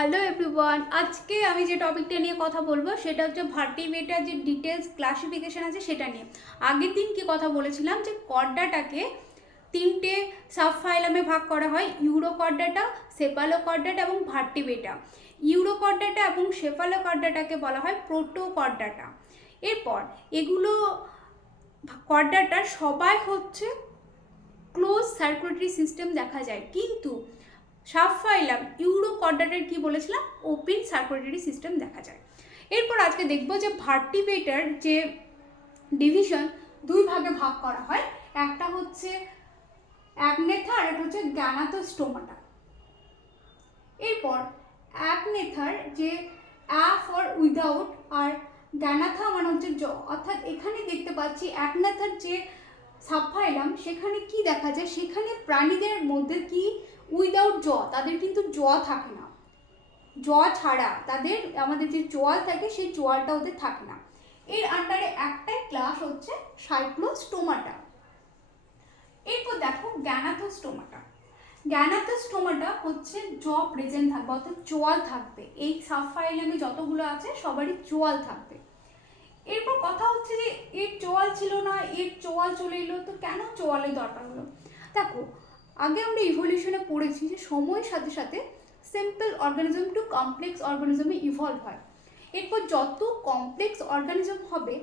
Hello everyone, আজকে আমি যে টপিকটা নিয়ে কথা বলবো সেটা হচ্ছে ভার্টিব্রেটার যে ডিটেলস ক্লাসিফিকেশন আছে সেটা নিয়ে। আগের দিন কি কথা বলেছিলাম যে কর্ডাটাকে তিনটে সাবফাইলামে ভাগ করা হয়, ইউরোকর্ডাটা, সেফালোকর্ডাটা এবং ভার্টিব্রেটা। ইউরোকর্ডাটা এবং সেফালোকর্ডাটাকে বলা হয় প্রোটোকর্ডাটা। এরপর এগুলো কর্ডাটা সবাই হচ্ছে ক্লোজ সার্কুলেটরি সিস্টেম দেখা যায়, কিন্তু সাবফাইলাম ইউরোকর্ডাটার কি বলেছিলাম, ওপেন সার্কুলেটরি সিস্টেম দেখা যায়। এরপর আজকে দেখব যে ভার্টিব্রেটার যে ডিভিশন দুই ভাগে ভাগ করা হয়, একটা হচ্ছে অ্যাগনেথা আর একটা হচ্ছে গ্যানাথোস্টোমাটা। এরপর অ্যাগনেথার যে অ্যা ফর উইদাউট আর গ্যানাথা মানে হচ্ছে জ, অর্থাৎ এখানে দেখতে পাচ্ছি অ্যাগনেথার যে সাবফাইলাম সেখানে কি দেখা যায়, সেখানে প্রাণীদের মধ্যে কি উইদাউট জ, তাদের কিন্তু জ থাকে না, জ ছাড়া তাদের আমাদের যে চোয়াল থাকে সেই চোয়ালটা ওদের থাকে না। এর আন্ডারে একটাই ক্লাস হচ্ছে সাইক্লোস্টোমাটা। এরপর দেখো গ্যানাথোস্টোমাটা। গ্যানাথোস্টোমাটা হচ্ছে জ প্রেজেন্ট থাকবে, অর্থাৎ চোয়াল থাকবে। এই সাবফাইলামে যতগুলো আছে সবারই চোয়াল থাকবে। এরপর কথা হচ্ছে যে এর চোয়াল ছিল না, এর চোয়াল চলে এলো, তো কেন চোয়ালের দরকার হলো? দেখো, আগে আমরা ইভলিউশনে পড়েছি যে সময়ের সাথে সাথে সিম্পল অর্গানিজম টু কমপ্লেক্স অর্গানিজমে ইভলভ হয়। এরপর যত কমপ্লেক্স অর্গানিজম হবে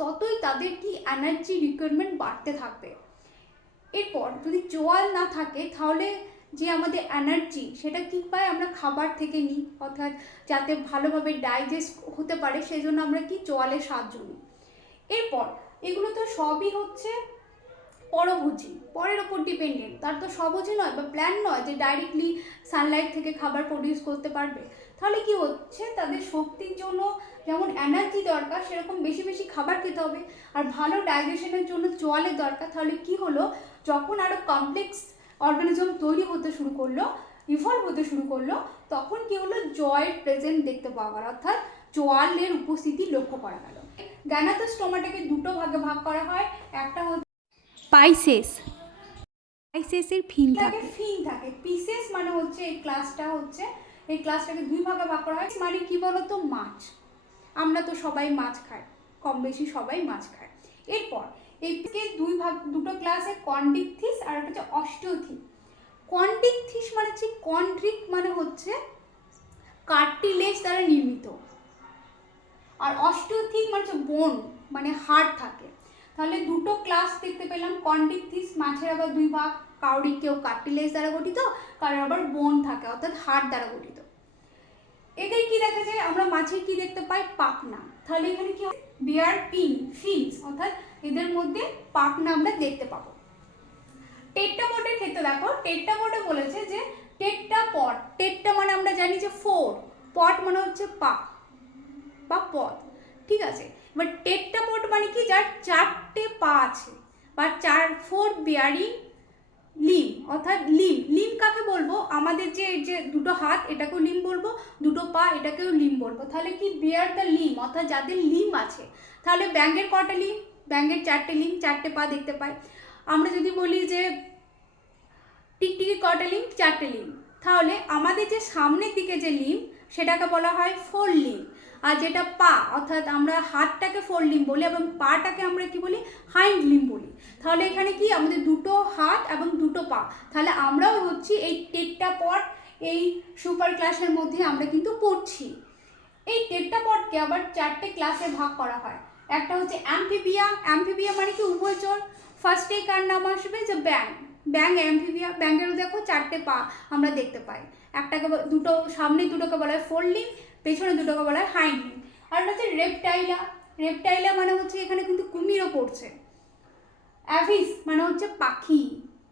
ততই তাদের কি এনার্জি রিকোয়ারমেন্ট বাড়তে থাকবে। এরপর যদি চোয়াল না থাকে তাহলে যে আমাদের এনার্জি সেটা কী পাই, আমরা খাবার থেকে নিই, অর্থাৎ যাতে ভালোভাবে ডাইজেস্ট হতে পারে সেই জন্য আমরা কি চোয়ালের সাহায্য নিই। এরপর এগুলো তো সবই হচ্ছে পরভোজী, পরের ওপর ডিপেন্ডেন্ট, তার তো স্বভোজী নয় বা প্ল্যান নয় যে ডাইরেক্টলি সানলাইট থেকে খাবার প্রডিউস করতে পারবে। তাহলে কি হচ্ছে, তাদের শক্তির জন্য যেমন এনার্জি দরকার সেরকম বেশি বেশি খাবার খেতে হবে, আর ভালো ডাইজেশনের জন্য চোয়ালের দরকার। তাহলে কি হলো, যখন আরও কমপ্লেক্স অর্গানিজম তৈরি হতে শুরু করলো, ইভলভ হতে শুরু করলো, তখন কি হলো, জয়ের প্রেজেন্ট দেখতে পাওয়া গেল, অর্থাৎ চোয়ালের উপস্থিতি লক্ষ্য করা গেল। গ্যানাথোস্টোমাটাকে দুটো ভাগে ভাগ করা হয়, একটা হচ্ছে পাইসেস, পাইসেসের ফিন থাকে, পিসেস মানে হচ্ছে এই ক্লাসটাকে দুই ভাগে ভাগ করা হয়। মানে কি বলতো, মাছ, আমরা তো সবাই মাছ খাই, কম বেশি সবাই মাছ খায়। এরপর এইকে দুটো ক্লাসে কন্ডিকথিস আর একটা হচ্ছে অস্টিওথিস। কন্ডিকথিস মানে হচ্ছে কন্ড্রিক মানে হচ্ছে কার্টিলেজ দ্বারা নির্মিত, আর অস্টিওথিস মানে হচ্ছে বোন মানে হাড় থাকে। তাহলে দুটো ক্লাস দেখতে পেলাম, কন্ডিকথিস মাছের আবার দুই ভাগ, কাউরি কেউ কার্টিলেজ দ্বারা গঠিত, কারোর আবার বোন থাকে অর্থাৎ হাড় দ্বারা গঠিত। এদের কি দেখা যায়, আমরা মাছের কি দেখতে পাই, পাখনা। তাহলে এখানে কি বিয়ার ফিনস, অর্থাৎ এদের মধ্যে পাখনা আমরা দেখতে পাবো। টেট্রাপডের ক্ষেত্রে দেখো, টেট্রাপডে বলেছে যে টেট্রাপড, টেট্রা মানে আমরা জানি যে ফোর, পট মানে হচ্ছে পা বা পদ, ঠিক আছে। এবার টেট্রাপড মানে কি, যার চারটে পা আছে বা ফোর বিয়ারিং লিম, অর্থাৎ লিম কাকে বলবো, আমাদের যে দুটো হাত এটাকেও লিম বলবো, দুটো পা এটাকেও লিম বলবো। তাহলে কি বিয়ার দ্য লিম, অর্থাৎ যাদের লিম আছে। তাহলে ব্যাঙের কটা লিম, ব্যাঙের চারটে লিম, চারটে পা দেখতে পাই। আমরা যদি বলি যে টিকটিকি কটা লিম, চারটে লিম, তাহলে আমাদের যে সামনের দিকে যে লিম সেটাকে বলা হয় ফোর লিম, আর যেটা পা অর্থাৎ আমরা হাতটাকে ফোর লিম বলি এবং পাটাকে আমরা কি বলি, হাইন্ড লিম বলি। তাহলে এখানে কি আমাদের দুটো হাত এবং দুটো পা, তাহলে আমরাও হচ্ছি এই টেট্রাপড, এই সুপার ক্লাসের মধ্যে আমরা কিন্তু পড়ছি। এই টেট্রাপডকে আবার চারটে ক্লাসে ভাগ করা হয়। একটা হচ্ছে অ্যাম্ফিবিয়া, অ্যাম্ফিবিয়া মানে কি উভয়চর। ফার্স্টে কার নাম আসবে, যে ব্যাং অ্যাম্ফিবিয়া, ব্যাঙেরও দেখো চারটে পা আমরা দেখতে পাই, একটাকে দুটো সামনে দুটোকে বলা হয় ফোর লিম, পেছনে দুটোকে বলা হয় হাইন্ড লিম। আর হচ্ছে রেপটাইলা, রেপটাইলা মানে হচ্ছে এখানে কিন্তু কুমিরও পড়ছে। অ্যাভিস মানে হচ্ছে পাখি,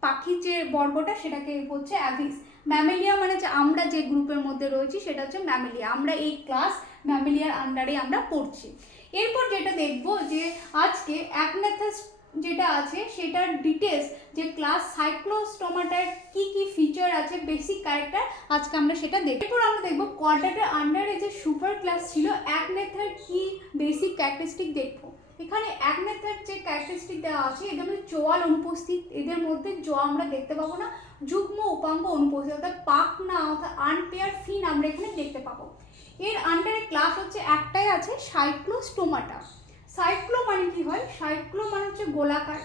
পাখির যে বর্গটা সেটাকে হচ্ছে অ্যাভিস। ম্যামেলিয়া মানে হচ্ছে আমরা যে গ্রুপের মধ্যে রয়েছি সেটা হচ্ছে ম্যামেলিয়া, আমরা এই ক্লাস ম্যামেলিয়ার আন্ডারে আমরা পড়ছি। এরপর যেটা দেখবো যে আজকে অ্যাগনেথাস যেটা আছে সেটার ডিটেলস, যে ক্লাস সাইক্লোস্টোমাটার কি কি ফিচার আছে, বেসিক ক্যারেক্টার, আজকে আমরা সেটা দেখব। এরপর আমরা দেখবো কর্ডাটার আন্ডারে যে সুপার ক্লাস ছিল অ্যাগনেথার কি বেসিক ক্যারেক্টারিস্টিক দেখবো। এখানে অ্যাগনেথার যে ক্যারেক্টারিস্টিক দেওয়া আছে, এদের মধ্যে চোয়াল অনুপস্থিত, এদের মধ্যে জ আমরা দেখতে পাবো না, যুগ্ম উপাঙ্গ অনুপস্থিত, অর্থাৎ পাখনা অর্থাৎ আনপেয়ার ফিন আমরা এখানে দেখতে পাবো। এর আন্ডারে ক্লাস হচ্ছে একটাই আছে, সাইক্লোস্টোমাটা। সাইক্লো মানে কি হয়, সাইক্লো মানে হচ্ছে গোলাকার,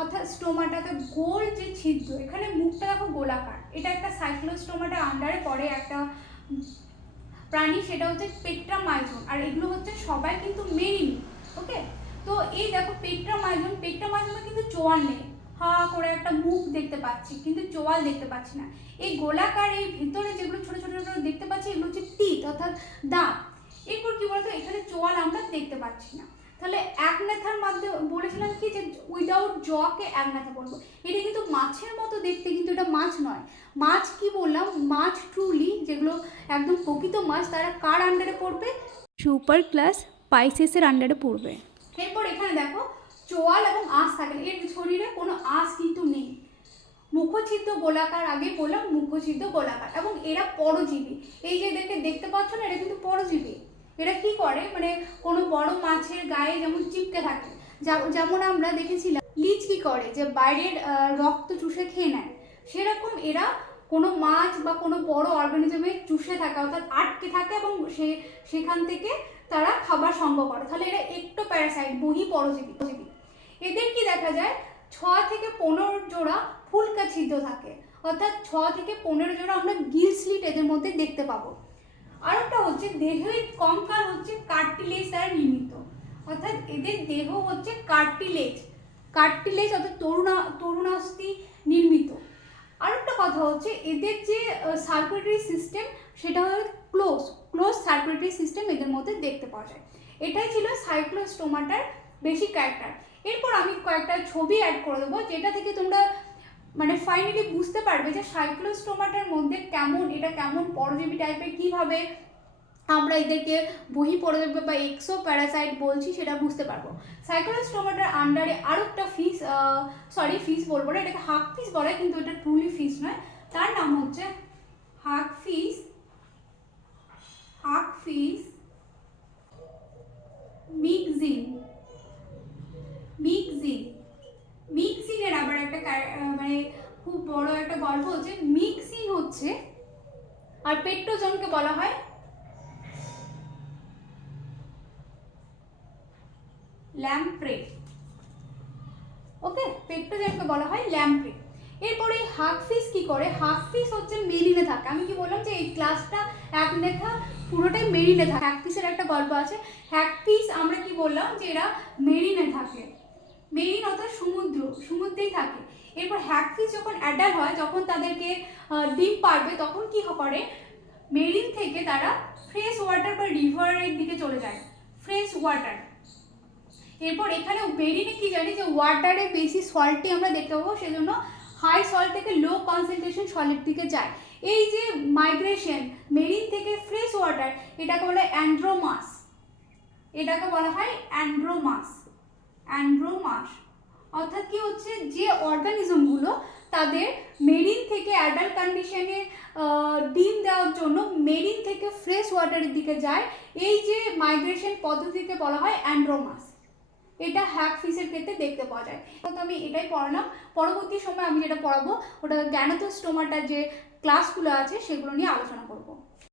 অর্থাৎ স্টোমাটাতে গোল যে ছিদ্র, এখানে মুখটা দেখো গোলাকার, এটা একটা সাইক্লোস্টোমাটা আন্ডারে পড়ে একটা প্রাণী, সেটা হচ্ছে পেট্রামাইজন। আর এগুলো হচ্ছে সবাই কিন্তু মেরিন। ওকে, তো এই দেখো পেট্রামাইজন, পেট্রামাইজনে কিন্তু চোয়াল নেই, হা করে একটা মুখ দেখতে পাচ্ছি কিন্তু চোয়াল দেখতে পাচ্ছি না। এই গোলাকার এই ভিতরে যেগুলো ছোট ছোট ছোট দেখতে পাচ্ছি এগুলো হচ্ছে টিথ অর্থাৎ দাঁত। এরপর কি বলতো, এখানে চোয়াল আমরা দেখতে পাচ্ছি না। তাহলে একনাথার মাধ্যমে বলেছিলাম কি যে উইদাউট জকে একনাথা বলবো, এটা কিন্তু মাছের মতো দেখতে, কিন্তু এটা মাছ নয়। মাছ কি বললাম, মাছ ট্রুলি যেগুলো একদম প্রকৃত মাছ তারা কার আন্ডারে পড়বে, সুপার ক্লাস পাইসেসের আন্ডারে পড়বে। এরপর এখানে দেখো চোয়াল এবং আঁশ থাকে, এর শরীরে কোনো আঁশ কিন্তু নেই। মুখছিদ্র গোলাকার, আগে বললাম মুখছিদ্র গোলাকার, এবং এরা পরজীবী। এই যে দেখতে পাচ্ছ না, এটা কিন্তু পরজীবী। এরা কি করে, মানে কোনো বড় মাছের গায়ে যেমন চিপকে থাকে, যেমন আমরা দেখেছিলাম লিচ কি করে যে বাইরের রক্ত চুষে খেয়ে নেয়, সেরকম এরা কোনো মাছ বা কোনো বড় অর্গানিজমে চুষে থাকে, অর্থাৎ আটকে থাকে এবং সেখান থেকে তারা খাবার সংগ্রহ করে। তাহলে এরা একটো প্যারাসাইট, বহি পরজীবী। এদের কি দেখা যায়, 6 থেকে 15 জোড়া ফুলকা ছিদ্র থাকে, অর্থাৎ 6 থেকে 15 জোড়া আমরা গিল স্লিট এদের মধ্যে দেখতে পাবো। আরেকটা হচ্ছে দেহের কঙ্কাল হচ্ছে কার্টিলেজ দ্বারা নির্মিত, অর্থাৎ এদের দেহ হচ্ছে কার্টিলেজ অর্থাৎ তরুণাস্থি নির্মিত। আরেকটা কথা হচ্ছে এদের যে সার্কুলেটরি সিস্টেম সেটা হলো ক্লোজ সার্কুলেটরি সিস্টেম এদের মধ্যে দেখতে পাওয়া যায়। এটাই ছিল সাইক্লোস্টোমাটার বেসিক ক্যারেক্টার। এরপর আমি কয়েকটা ছবি অ্যাড করে দেবো, যেটা থেকে তোমরা মানে ফাইনালি বুঝতে পারবে যে সাইক্লোস্টোমাটার মধ্যে এটা কেমন পরজীবী টাইপের, কীভাবে আমরা এদেরকে বহি পরজীবী বা এক্সো প্যারাসাইট বলছি সেটা বুঝতে পারবো। সাইক্লোস্টোমাটার আন্ডারে আরও একটা ফিশ বলবো না, এটাকে হাক ফিশ বলে, কিন্তু এটা ট্রুলি ফিশ নয়, তার নাম হচ্ছে হাক ফিশ মিক্সিনের আবার একটা মানে খুব বড় একটা গল্প হচ্ছে, মিক্সিন হচ্ছে, আর পেট্রোজনকে বলা হয় ল্যাম্প্রে। ওকে, পেট্রোজনকে বলা হয় ল্যাম্প্রে। এরপরে হাকফিশ কি করে, হাকফিশ হচ্ছে মেরিনে থাকে। আমি কি বললাম যে এই ক্লাসটা একনেথা পুরোটাই মেরিনে থাকে। হ্যাকফিশের একটা গল্প আছে, হ্যাকফিশ আমরা কি বললাম যে এরা মেরিনে থাকে, মেরিন অর্থাৎ সমুদ্রেই থাকে। এরপর হ্যাকফিশ যখন অ্যাডাল্ট হয়, যখন তাদেরকে ডিম পারবে, তখন কি করে, মেরিন থেকে তারা ফ্রেশ ওয়াটার বা রিভারের দিকে চলে যায়, ফ্রেশ ওয়াটার। এরপর এখানে মেরিনে কি জানি যে ওয়াটারে বেশি সল্টই আমরা দেখতে পাবো, সেজন্য হাই সল্ট থেকে লো কনসেন্ট্রেশন সল্টের দিকে যায়। এই যে মাইগ্রেশন মেরিন থেকে ফ্রেশ ওয়াটার, এটাকে বলে অ্যান্ড্রোমাস, অর্থাৎ কি হচ্ছে, যে অর্গানিজমগুলো তাদের মেরিন থেকে অ্যাডাল্ট কন্ডিশনে ডিম দেওয়ার জন্য মেরিন থেকে ফ্রেশ ওয়াটারের দিকে যায়, এই যে মাইগ্রেশন পদ্ধতিকে বলা হয় অ্যান্ড্রোমাস। এটা হ্যাকফিশের ক্ষেত্রে দেখতে পাওয়া যায়। তো আমি এটাই পড়ালাম, পরবর্তী সময় আমি যেটা পড়াবো ওটা গ্যানাথোস্টোমাটার যে ক্লাসগুলো আছে সেগুলো নিয়ে আলোচনা করব।